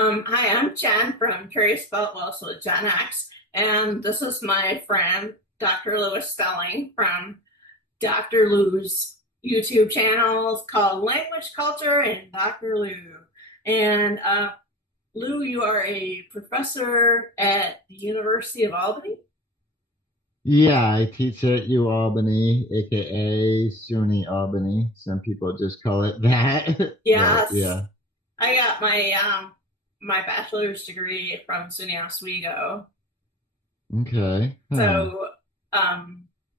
Hi, I'm Jen from Curious About Welsh with JenX, and this is my friend Dr. Lou Stelling from Dr. Lou's YouTube channel called Language Culture and Dr. Lou. And Lou, you are a professor at the University of Albany? Yeah, I teach at U Albany, aka SUNY Albany. Some people just call it that. But Yes. yeah. I got my bachelor's degree from SUNY Oswego. Okay. Huh. So,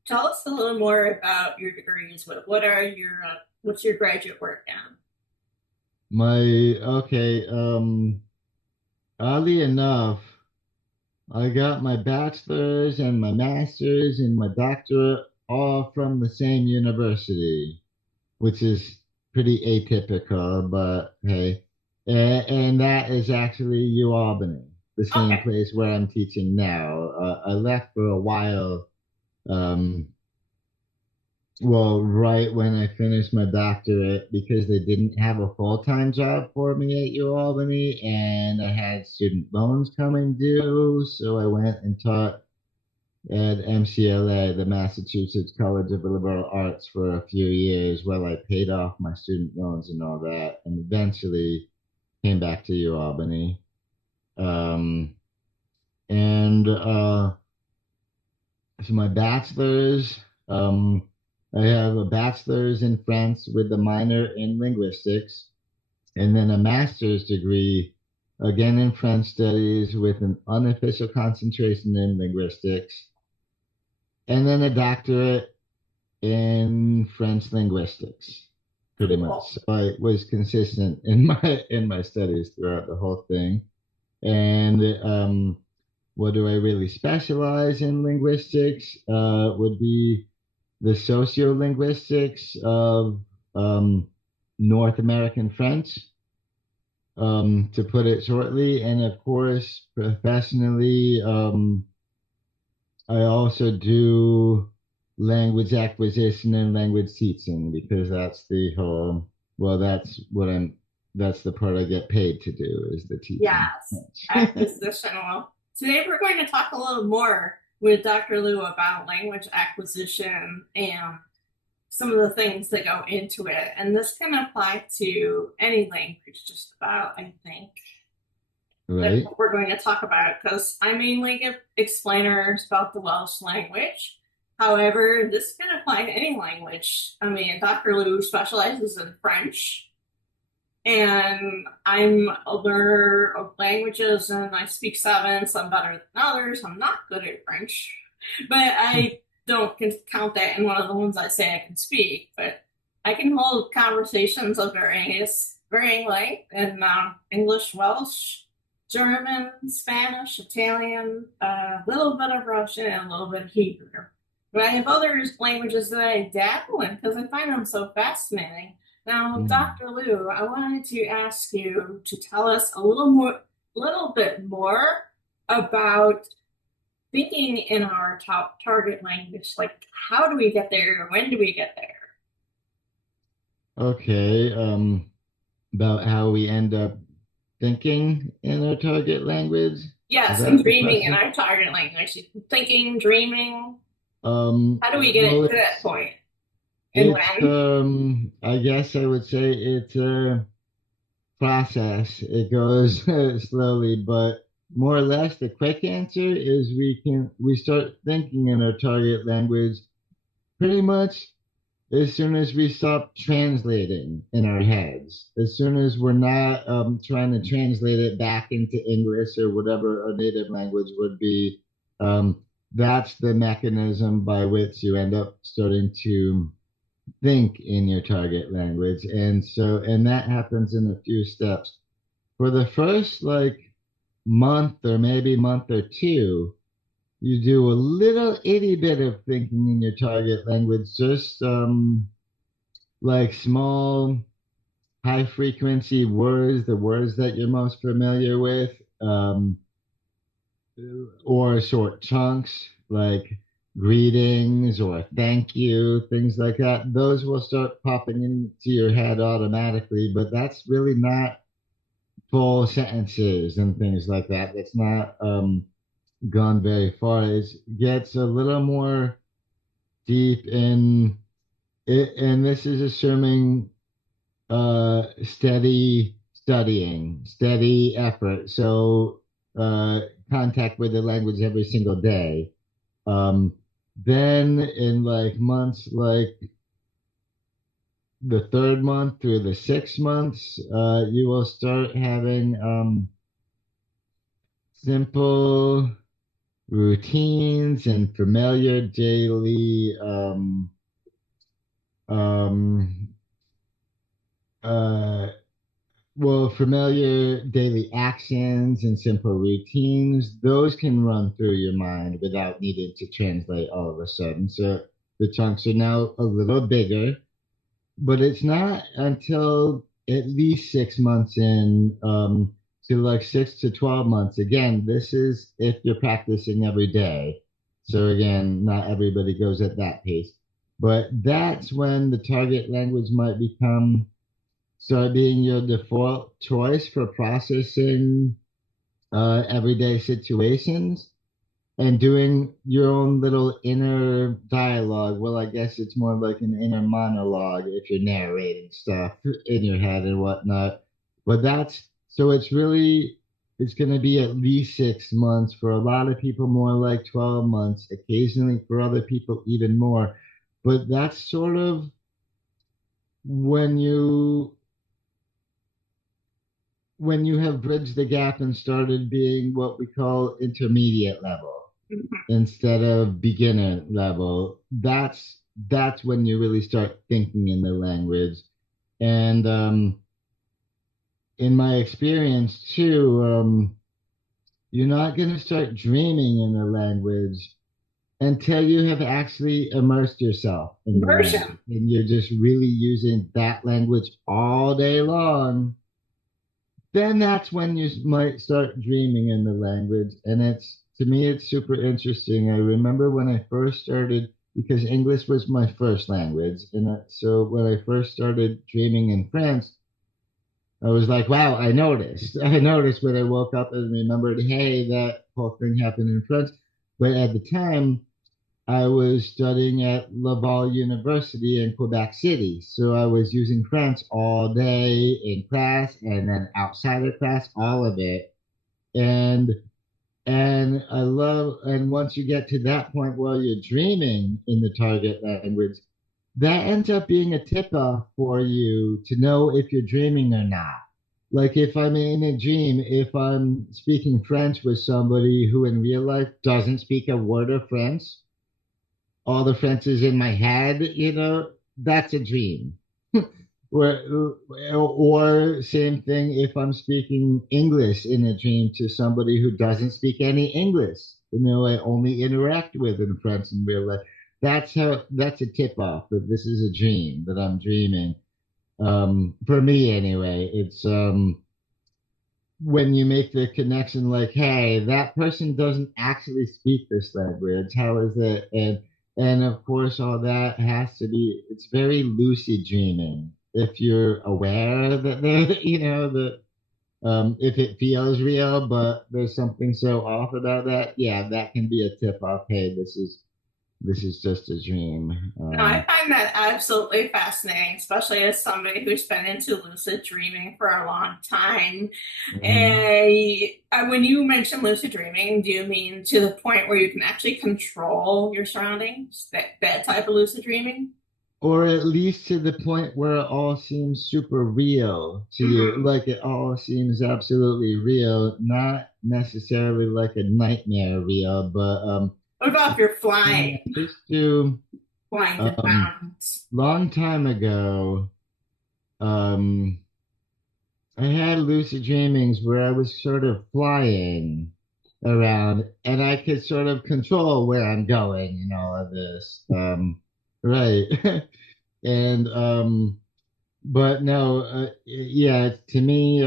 tell us a little more about your degrees. What are your what's your graduate work on? Oddly enough, I got my bachelor's and my master's and my doctorate all from the same university, which is pretty atypical, but hey. And that is actually U Albany, the same Okay, place where I'm teaching now. I left for a while. Um, well, right when I finished my doctorate, because they didn't have a full-time job for me at U Albany, and I had student loans coming due, so I went and taught at MCLA, the Massachusetts College of Liberal Arts, for a few years while I paid off my student loans and all that, and eventually came back to U Albany. Um, and So my bachelor's, I have a bachelor's in French with a minor in linguistics, and then a master's degree, again in French studies with an unofficial concentration in linguistics, and then a doctorate in French linguistics, pretty much. cool. So I was consistent in my studies throughout the whole thing. And what do I really specialize in linguistics? Would be the sociolinguistics of North American French, to put it shortly. And of course, professionally, I also do language acquisition and language teaching because that's the whole, well, that's the part I get paid to do is the teaching. Yes, acquisition. Well, today we're going to talk a little more with Dr. Lou about language acquisition and some of the things that go into it. And this can apply to any language, just about, I think. That's Right? what we're going to talk about because I mainly give explainers about the Welsh language. However, this can apply to any language. I mean, Dr. Lou specializes in French, and I'm a learner of languages, and I speak seven, some better than others. I'm not good at French, but I don't count that in one of the ones I say I can speak. But I can hold conversations of varying length in English, Welsh, German, Spanish, Italian, a little bit of Russian, and a little bit of Hebrew. But I have other languages that I dabble in because I find them so fascinating. Now, Mm. Dr. Lou, I wanted to ask you to tell us little bit more about thinking in our top target language. Like, how do we get there? When do we get there? Okay. About how we end up thinking in our target language. Is Yes, and that the dreaming in question? our target language. Thinking, dreaming. How do we get Well, it to that point? And when? I guess I would say it's a process. It goes slowly, but more or less the quick answer is we start thinking in our target language pretty much as soon as we stop translating in our heads, as soon as we're not trying to translate it back into English or whatever our native language would be, that's the mechanism by which you end up starting to think in your target language. And that happens in a few steps. For the first like month or maybe month or two, you do a little itty bit of thinking in your target language, just like small, high frequency words, the words that you're most familiar with, or short chunks like greetings or thank you, things like that. Those will start popping into your head automatically, but that's really not full sentences and things like that. That's not gone very far. It gets a little more deep in it, and this is assuming steady studying, steady effort. So contact with the language every single day. Um, then in like months like the third month through the 6 months, you will start having simple routines and familiar daily um, uh, familiar daily actions and simple routines, those can run through your mind without needing to translate all of a sudden. So the chunks are now a little bigger, but it's not until at least 6 months in to like 6 to 12 months. Again, this is if you're practicing every day. So again, not everybody goes at that pace, but that's when the target language might become start being your default choice for processing everyday situations and doing your own little inner dialogue. Well, I guess it's more like an inner monologue if you're narrating stuff in your head and whatnot. But that's so it's going to be at least 6 months for a lot of people, more like 12 months, occasionally for other people, even more. But that's sort of when you have bridged the gap and started being what we call intermediate level instead of beginner level, that's when you really start thinking in the language. And in my experience too, you're not going to start dreaming in the language until you have actually immersed yourself in the language Immersion. and you're just really using that language all day long. Then that's when you might start dreaming in the language. And it's, to me, it's super interesting. I remember when I first started, because English was my first language. And so when I first started dreaming in France, I was like, wow, I noticed. I noticed when I woke up and remembered, hey, that whole thing happened in French. But at the time, I was studying at Laval University in Quebec City. So I was using French all day in class and then outside of class, all of it. And and once you get to that point where you're dreaming in the target language, that ends up being a tip off for you to know if you're dreaming or not. Like if I'm in a dream, if I'm speaking French with somebody who in real life doesn't speak a word of French, all the fences in my head, that's a dream. or same thing if I'm speaking English in a dream to somebody who doesn't speak any English, I only interact with in French in real life. That's a tip off that this is a dream that I'm dreaming. For me anyway, it's when you make the connection like, hey, that person doesn't actually speak this language. How is it? And of course all that has to be it's very lucid dreaming. If you're aware that there, that if it feels real, but there's something so off about that, yeah, that can be a tip off. Hey, this is just a dream. No, I find that absolutely fascinating, especially as somebody who's been into lucid dreaming for a long time. Mhm. And when you mention lucid dreaming, do you mean to the point where you can actually control your surroundings? That type of lucid dreaming? Or at least to the point where it all seems super real to you, Hmm. like it all seems absolutely real, not necessarily like a nightmare real, but What about if you're I flying, used to flying to um mountains? long time ago, um I had lucid dreamings where I was sort of flying around and I could sort of control where I'm going and all of this. Right. And but no, yeah, to me,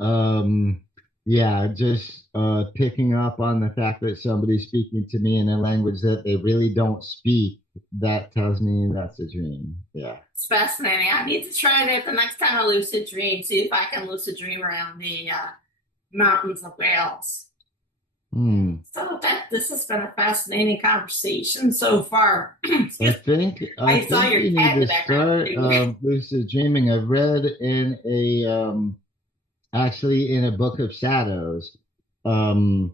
um, Yeah, just picking up on the fact that somebody's speaking to me in a language that they really don't speak, that tells me that's a dream. Yeah. It's fascinating. I need to try that the next time I lucid dream, see if I can lucid dream around the mountains of Wales. Hmm. So that this has been a fascinating conversation so far. I Excuse me. think I I saw think your you need cat in to the background start too. lucid dreaming. I've read in a actually in a book of shadows um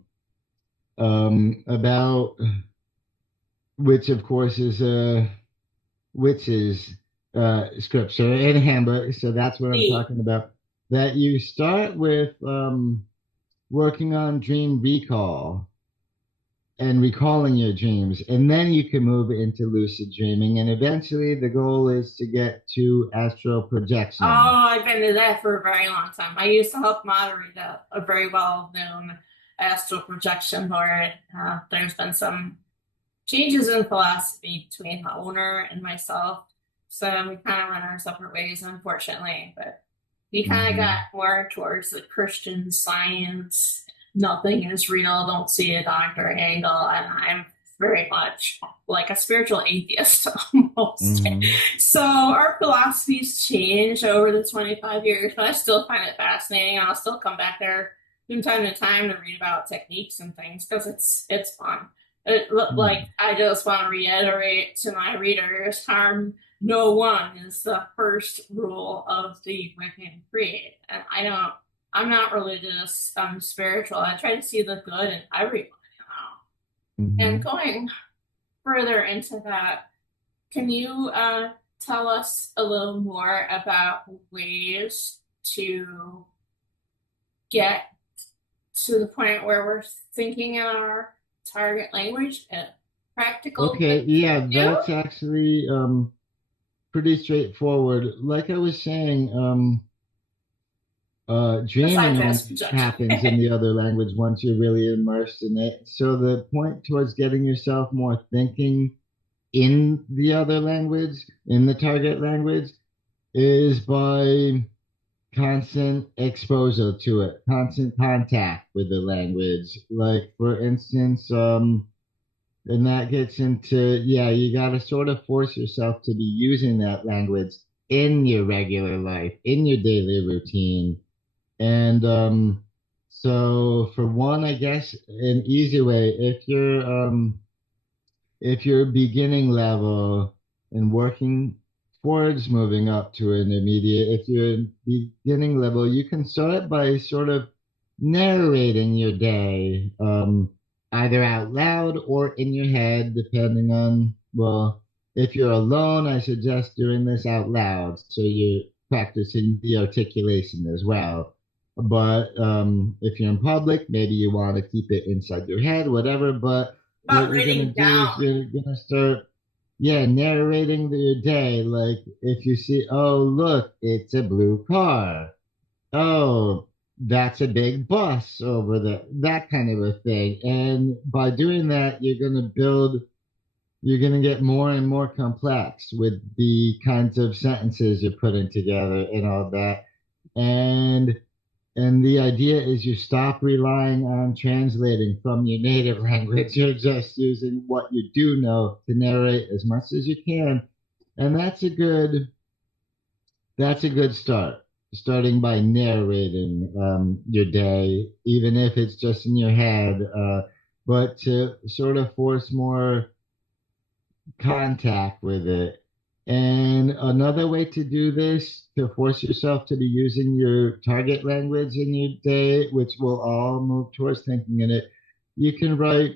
about which of course is a witch's scripture in a handbook. So that's what I'm Neat. talking about. That you start with working on dream recall and recalling your dreams, and then you can move into lucid dreaming. And eventually, the goal is to get to astral Oh, projection. I've been to that for a very long time. I used to help moderate a very well-known astral projection board. There's been some changes in philosophy between the owner and myself, so we kind of went our separate ways, unfortunately. But we kind of got Hmm. more towards the Christian Science. Nothing is real. Don't see a doctor angle, and I'm very much like a spiritual atheist almost. Hmm. So our philosophies changed over the 25 years, but I still find it fascinating. I'll still come back there from time to time to read about techniques and things because it's fun. Like I just want to reiterate to my readers, harm no one is the first rule of the Wiccan Creed. And I'm not religious, I'm spiritual. I try to see the good in everyone, you know. And Hmm. going further into that, can you tell us a little more about ways to get to the point where we're thinking in our target language and practical Okay, things we yeah, can do? that's actually pretty straightforward. Like I was saying, Besides dreaming fast only projection. happens in the other language once you're really immersed in it. So the point towards getting yourself more thinking in the other language, in the target language, is by constant exposure to it, constant contact with the language. Like for instance, and that gets into, yeah, you got to sort of force yourself to be using that language in your regular life, in your daily routine. And so for one, I guess an easy way, if you're beginning level and working towards moving up to intermediate, if you're beginning level, you can start by sort of narrating your day, either out loud or in your head, depending on, well, if you're alone, I suggest doing this out loud. So you're practicing the articulation as well. But if you're in public, maybe you want to keep it inside your head, whatever. But what About you're gonna writing do is down. you're gonna start, yeah, narrating your day. Like if you see, oh, look, it's a blue car. Oh, that's a big bus over there, that kind of a thing. And by doing that, you're gonna get more and more complex with the kinds of sentences you're putting together and all that. And the idea is you stop relying on translating from your native language. You're just using what you do know to narrate as much as you can. And that's a good start. Starting by narrating your day, even if it's just in your head, but to sort of force more contact with it. And another way to do this, to force yourself to be using your target language in your day, which will all move towards thinking in it, you can write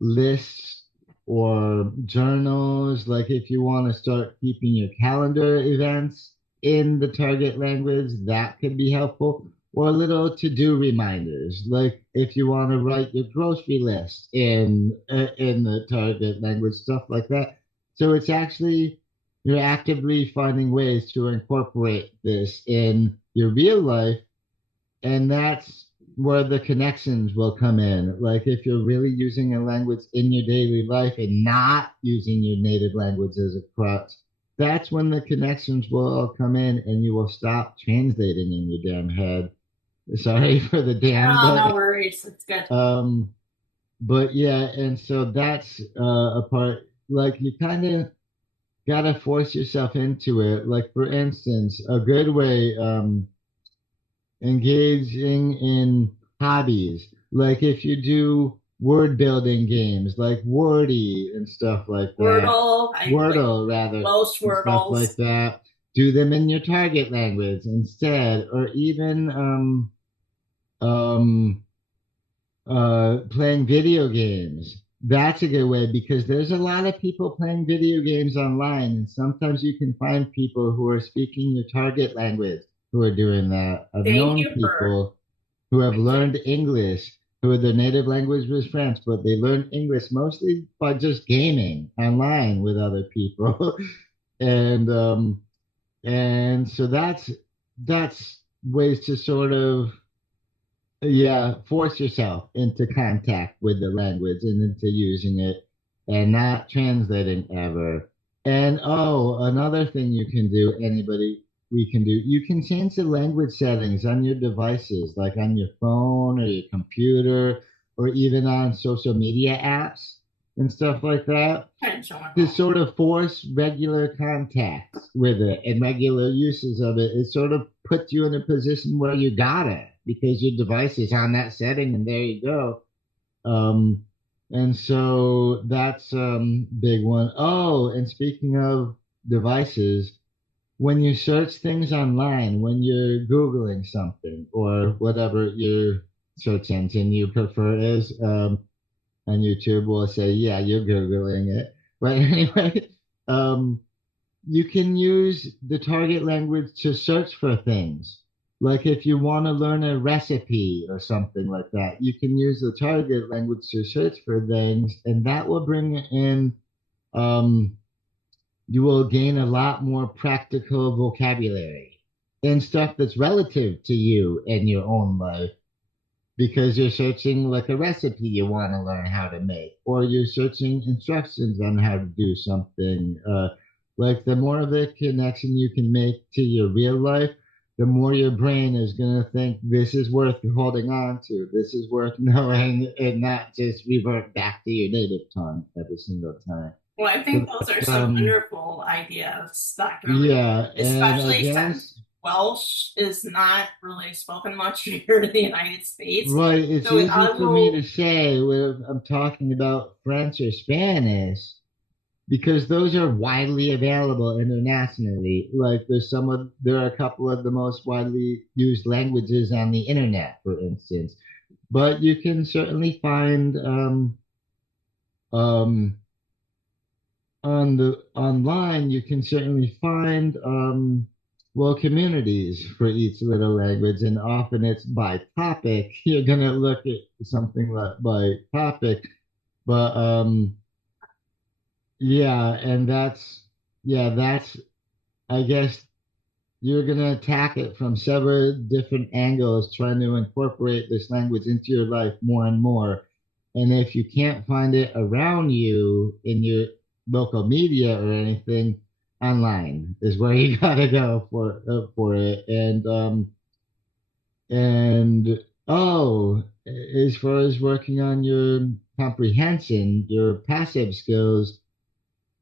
lists or journals. Like if you want to start keeping your calendar events in the target language, that could be helpful. Or little to-do reminders, like if you want to write your grocery list in the target language, stuff like that. So it's actually you're actively finding ways to incorporate this in your real life, and that's where the connections will come in. Like if you're really using a language in your daily life and not using your native language as a crutch, that's when the connections will all come in and you will stop translating in your damn head Sorry for the damn, Oh, no worries. It's good. um, but yeah, and so that's a part. Like you kind of gotta force yourself into it. Like for instance, a good way, engaging in hobbies. Like if you do word building games like Wordy and stuff like that, Wordle. I like Wordle rather, most and stuff like Wordles. that. Do them in your target language instead, or even um, playing video games. That's a good way because there's a lot of people playing video games online, and sometimes you can find people who are speaking your target language who are doing that. I've Thank known you for people who have raising. learned English, who their native language was French, but they learned English mostly by just gaming online with other people. and and so that's ways to sort of yeah, force yourself into contact with the language and into using it and not translating ever. And oh, another thing you can do, anybody we can do, you can change the language settings on your devices, like on your phone or your computer, or even on social media apps and stuff like that to Intentional. sort of force regular contacts with it and regular uses of it. It sort of puts you in a position where you got it because your device is on that setting and there you go. Um, and so that's big one. Oh, and speaking of devices, when you search things online, when you're Googling something or whatever your search engine you prefer is, on YouTube will say, yeah, you're Googling it. But anyway, um, you can use the target language to search for things. Like if you want to learn a recipe or something like that, you can use the target language to search for things, and that will bring in, um, you will gain a lot more practical vocabulary and stuff that's relative to you and your own life because you're searching like a recipe you want to learn how to make, or you're searching instructions on how to do something. Like the more of a connection you can make to your real life, the more your brain is going to think this is worth holding on to, this is worth knowing, and not just revert back to your native tongue every single time. Well, I So think those are that's, some wonderful ideas, Dr. Lou, yeah, and I especially since guess Welsh is not really spoken much here in the United States. right, it's So I easy for me will, to say when I'm talking about French or Spanish because those are widely available internationally. Like there are a couple of the most widely used languages on the internet, for instance. But you can certainly find um, on the online, you can certainly find well communities for each little language, and often it's by topic. You're gonna look at something like by topic, but yeah, and that's I guess you're going to attack it from several different angles, trying to incorporate this language into your life more and more. And if you can't find it around you in your local media or anything, online is where you got to go for it. And oh, as far as working on your comprehension, your passive skills,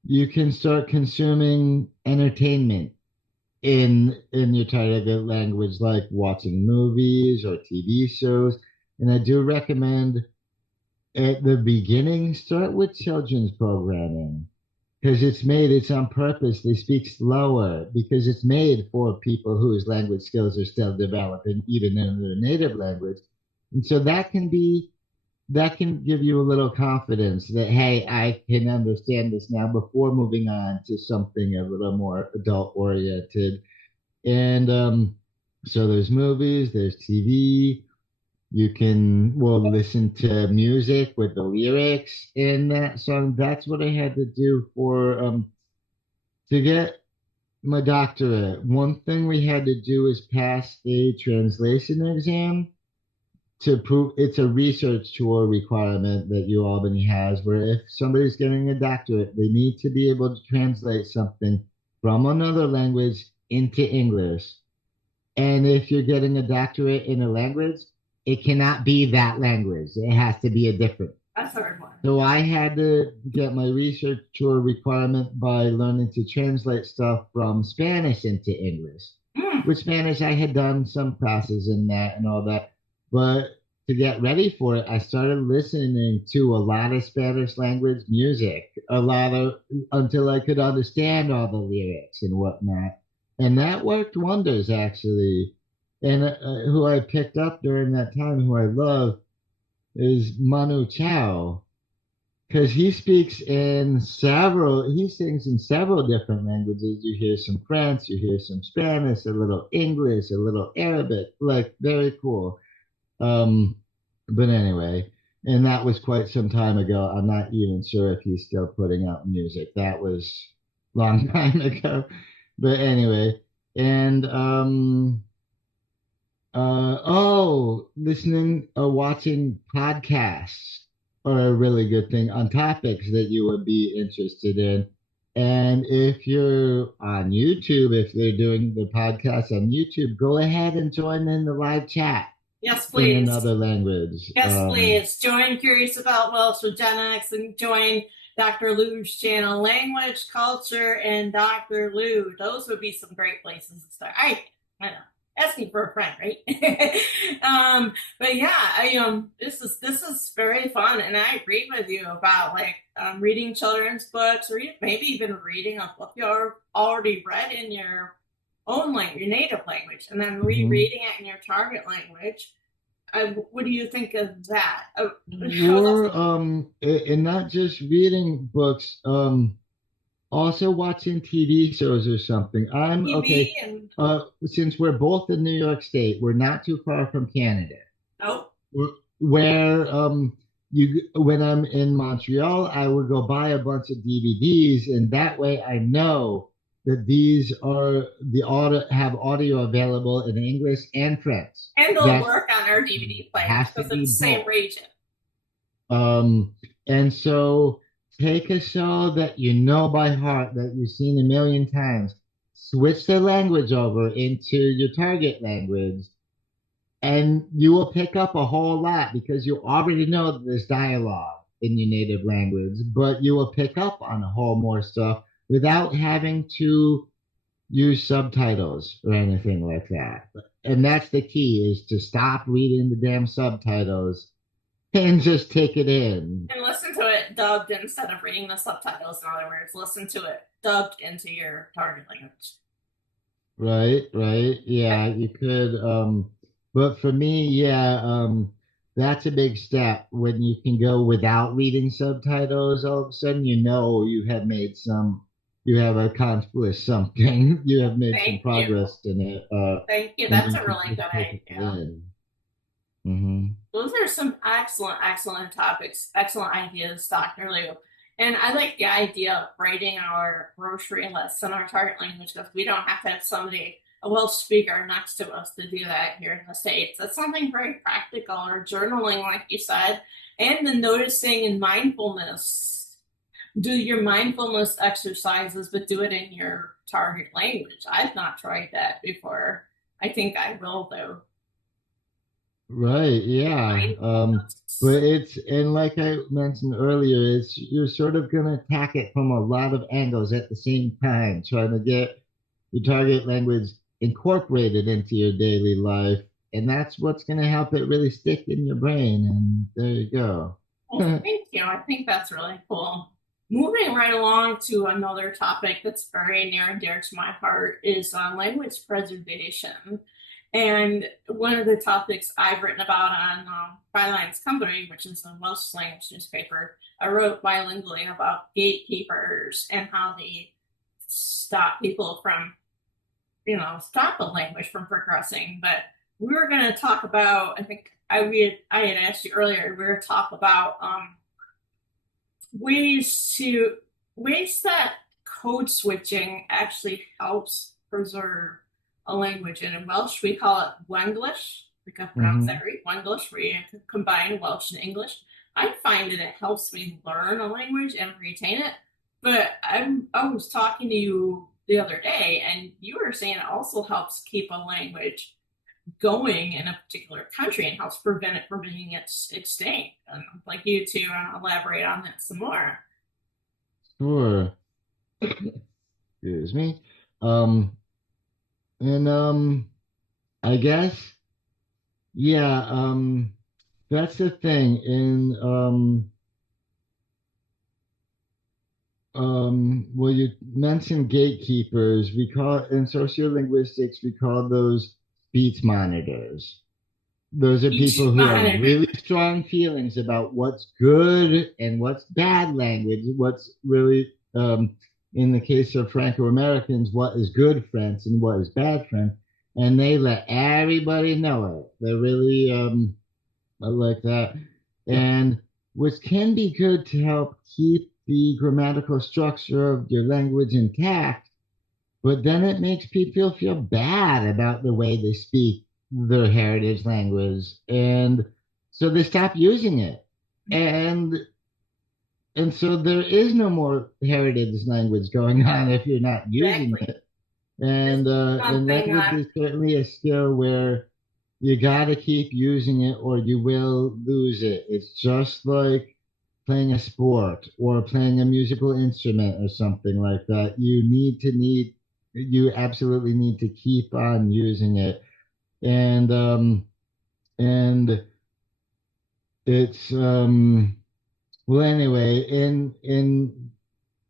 you can start consuming entertainment in your target language, like watching movies or TV shows. And I do recommend at the beginning start with children's programming because it's on purpose. They speak slower because it's made for people whose language skills are still developing, even in their native language. And so that can give you a little confidence that hey, I can understand this now before moving on to something a little more adult oriented. And so there's movies, there's TV. You can well listen to music with the lyrics in that song. That's what I had to do for to get my doctorate. One thing we had to do is pass a translation exam to prove it's a research tour requirement that U Albany has, where if somebody's getting a doctorate, they need to be able to translate something from another language into English And if you're getting a doctorate in a language, it cannot be that language. It has to be a different. That's a hard one. So I had to get my research tour requirement by learning to translate stuff from Spanish into English. With Spanish, I had done some classes in that and all that. But to get ready for it, I started listening to a lot of Spanish language music, until I could understand all the lyrics and whatnot. And that worked wonders, actually. And who I picked up during that time, who I love, is Manu Chao, because he sings in several different languages. You hear some French, you hear some Spanish, a little English, a little Arabic, like very cool. But anyway, and that was quite some time ago. I'm not even sure if he's still putting out music. That was a long time ago. But anyway, and watching podcasts are a really good thing on topics that you would be interested in. And if you're on YouTube, if they're doing the podcast on YouTube, go ahead and join in the live chat. Yes, please. In another language. Yes, please. Join Curious About Welsh with JenX and join Dr. Lou's channel, Language, Culture, and Dr. Lou. Those would be some great places to start. I know. Asking for a friend, right? But yeah, this is very fun, and I agree with you about like reading children's books, or maybe even reading a book you already read in your own language, your native language, and then rereading it in your target language. What do you think of that? And not just reading books, also watching TV shows or something. Since we're both in New York State, we're not too far from Canada. Nope. Where when I'm in Montreal, I would go buy a bunch of DVDs, and that way I know that these are have audio available in English and French. And they'll work on our DVD player because it's the same region. And so take a show that you know by heart, that you've seen a million times, switch the language over into your target language, and you will pick up a whole lot because you already know that there's dialogue in your native language, but you will pick up on a whole more stuff without having to use subtitles or anything like that. And that's the key, is to stop reading the damn subtitles and just take it in. And listen to it dubbed instead of reading the subtitles. In other words, listen to it dubbed into your target language. Right. Yeah, you could. But for me, that's a big step when you can go without reading subtitles. All of a sudden, you have accomplished something. You have made some progress in it. Thank you. That's a really good idea. Those are some excellent topics, excellent ideas, Dr. Lou. And I like the idea of writing our grocery list in our target language, because we don't have to have a Welsh speaker next to us to do that here in the States. That's something very practical, or journaling, like you said, and the noticing and mindfulness. Do your mindfulness exercises, but do it in your target language. I've not tried that before. I think I will, though. Right, yeah. But and like I mentioned earlier, you're sort of going to attack it from a lot of angles at the same time, trying to get your target language incorporated into your daily life. And that's what's going to help it really stick in your brain. And there you go. Well, thank you. I think that's really cool. Moving right along to another topic that's very near and dear to my heart is language preservation. And one of the topics I've written about on Bylines.Cymru, which is a Welsh language newspaper, I wrote bilingually about gatekeepers and how they stop people from, stop a language from progressing. But we were going to talk about, I think I had asked you earlier, we were going to talk about ways that code switching actually helps preserve a language. And in Welsh, we call it Wenglish. We can pronounce that right, Wenglish, where you combine Welsh and English. I find that it helps me learn a language and retain it. But I was talking to you the other day, and you were saying it also helps keep a language going in a particular country and helps prevent it from being extinct. And I'd like you to elaborate on that some more. Sure. Excuse me. Um, and I guess, yeah, that's the thing. Well, you mentioned gatekeepers. We call in sociolinguistics, we call those speech monitors. Those are Each people who have monitor. really strong feelings about what's good and what's bad language, what's really, in the case of Franco-Americans, what is good French and what is bad French, and they let everybody know it. They're really like that, and which can be good to help keep the grammatical structure of your language intact, but then it makes people feel bad about the way they speak their heritage language, and so they stop using it, and and so there is no more heritage language going on if you're not using Exactly. it, This and something language is certainly a skill where you got to keep using it or you will lose it. It's just like playing a sport or playing a musical instrument or something like that. You absolutely need to keep on using it. And and it's well anyway, in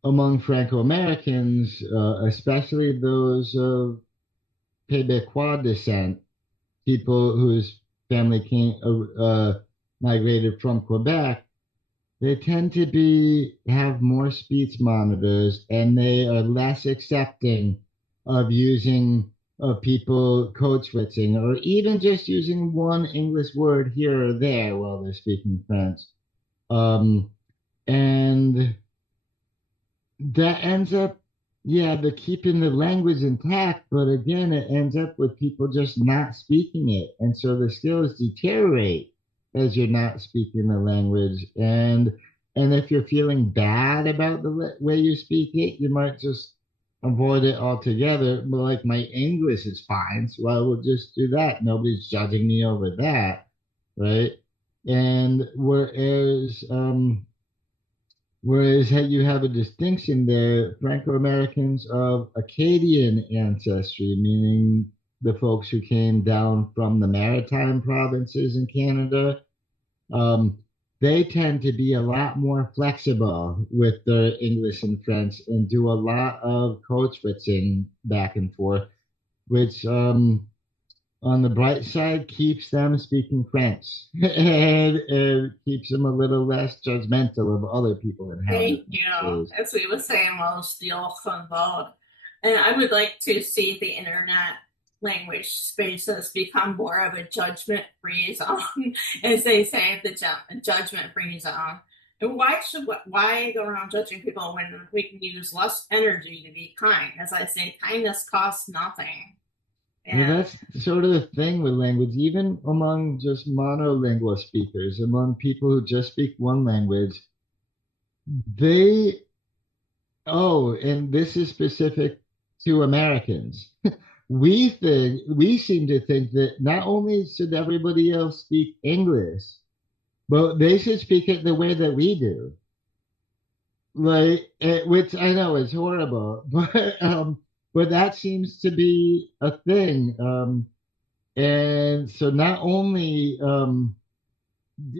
among Franco-Americans, especially those of Quebecois descent, people whose family came migrated from Quebec, they tend to be have more speech monitors, and they are less accepting of using of people code switching or even just using one English word here or there while they're speaking French. Um, and that ends up, yeah, the keeping the language intact, but again, it ends up with people just not speaking it. And so the skills deteriorate as you're not speaking the language. And if you're feeling bad about the way you speak it, you might just avoid it altogether. But like my English is fine, so I will just do that. Nobody's judging me over that, right? And whereas you have a distinction there, Franco-Americans of Acadian ancestry, meaning the folks who came down from the maritime provinces in Canada, um, they tend to be a lot more flexible with their English and French and do a lot of code switching back and forth, which on the bright side keeps them speaking French and keeps them a little less judgmental of other people and how thank different you. it is. As we were saying, Welsh, the vote. And I would like to see the internet language spaces become more of a judgment-free zone, as they say, the judgment-free zone. And why go around judging people when we can use less energy to be kind? As I say, kindness costs nothing. Well, And that's sort of the thing with language, even among just monolingual speakers, among people who just speak one language, they, oh, and this is specific to Americans. We seem to think that not only should everybody else speak English, but they should speak it the way that we do. Which I know is horrible, but that seems to be a thing. And so not only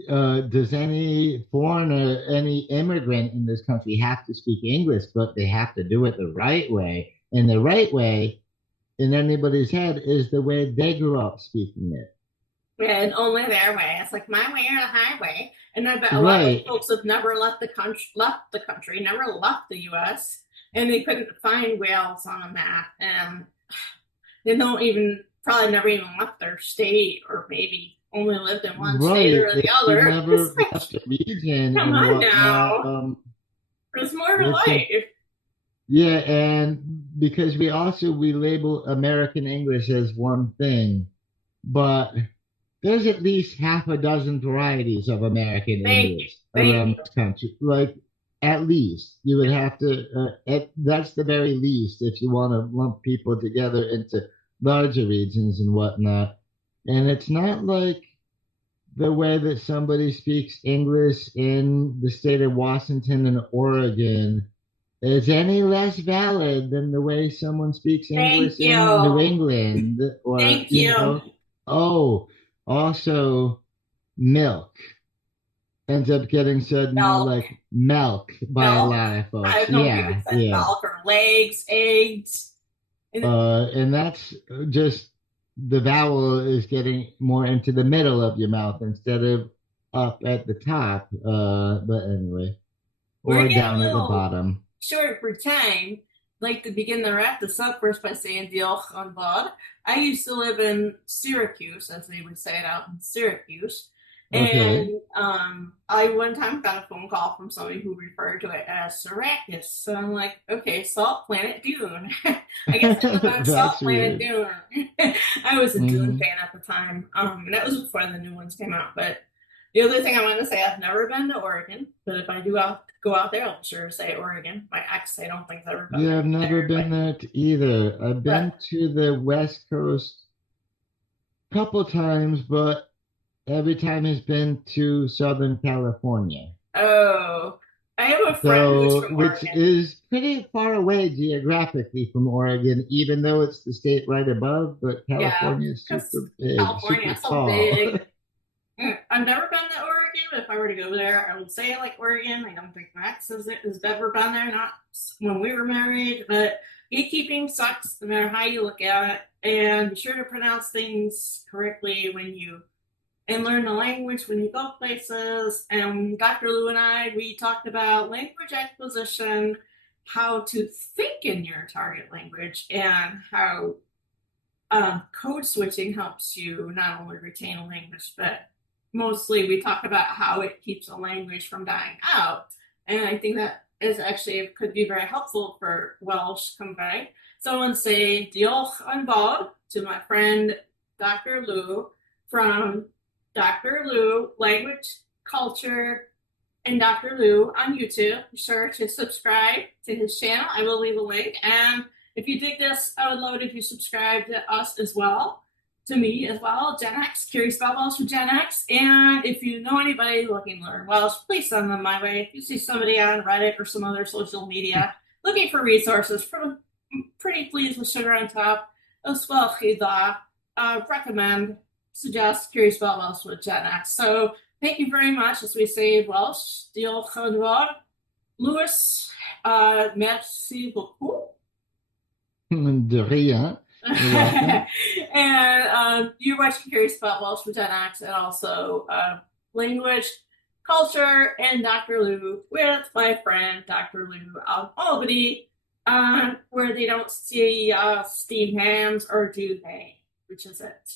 does any foreigner, any immigrant in this country have to speak English, but they have to do it the right way. And the right way in anybody's head is the way they grew up speaking it. and only their way. It's like my way or the highway. And I bet a lot of Right. folks have never left the country, never left the U.S. and they couldn't find Wales on a map, and they don't even probably never even left their state, or maybe only lived in one state Right. or the They other. It's never like, left the region come and on whatnot. now, there's more to It's a, life. yeah, and because we label American English as one thing, but there's at least half a dozen varieties of American Thank you, English thank around you. this country. Like, at least you would have to, that's the very least if you want to lump people together into larger regions and whatnot. And it's not like the way that somebody speaks English in the state of Washington and Oregon is any less valid than the way someone speaks Thank English in New you. England, or, Thank you. oh, also milk ends up getting said more Milk. like milk by a Milk. lot of I folks. know people Yeah, said yeah. milk or legs, eggs. And that's just the vowel is getting more into the middle of your mouth instead of up at the top. But anyway, We're or getting a down at the little bottom. short for time. Like to begin to wrap this up first by saying diolch on bod. I used to live in Syracuse, as they would say it out in Syracuse. Okay. And I one time got a phone call from somebody who referred to it as Syracuse. So I'm like, okay, Salt Planet Dune. I guess I live on Salt That's Planet weird. Dune. I was a Dune Hmm. fan at the time. And that was before the new ones came out. But the other thing I want to say, I've never been to Oregon, but if I do go out there, I'll sure say Oregon. My ex, I don't think has ever been Yeah, I've never there. been there either. I've But been to the West Coast a couple times, but every time has been to Southern California. oh, I have a friend who's So, from which Oregon. is pretty far away geographically from Oregon, even though it's the state right above, but Yeah, California is because super big, California super is so tall. big. I've never been to Oregon, but if I were to go there, I would say I like Oregon. I don't think Max has ever been there, not when we were married, but gatekeeping sucks no matter how you look at it. And be sure to pronounce things correctly when you and learn the language when you go places. And Dr. Lou and I, we talked about language acquisition, how to think in your target language, and how code switching helps you not only retain a language, but mostly we talk about how it keeps a language from dying out. And I think that is actually could be very helpful for Welsh Cymru. Someone say diolch yn fawr to my friend Dr. Lou from Dr. Lou Language Culture and Dr. Lou on YouTube. Be sure to subscribe to his channel. I will leave a link. And if you dig this, I would love it if you subscribe to us as well, to me as well, JenX, curious about Welsh with JenX. And if you know anybody looking to learn Welsh, please send them my way. If you see somebody on Reddit or some other social media looking for resources, pretty pleased with sugar on top, as well, recommend, suggest curious about Welsh with JenX. So thank you very much as we say Welsh. Diolch yn fawr. Louis, merci beaucoup. De rien. You're welcome. And you're watching Curious About Welsh with JenX and also language, culture, and Dr. Lou with my friend Dr. Lou out of Albany, where they don't see steamed hams, or do they? Which is it?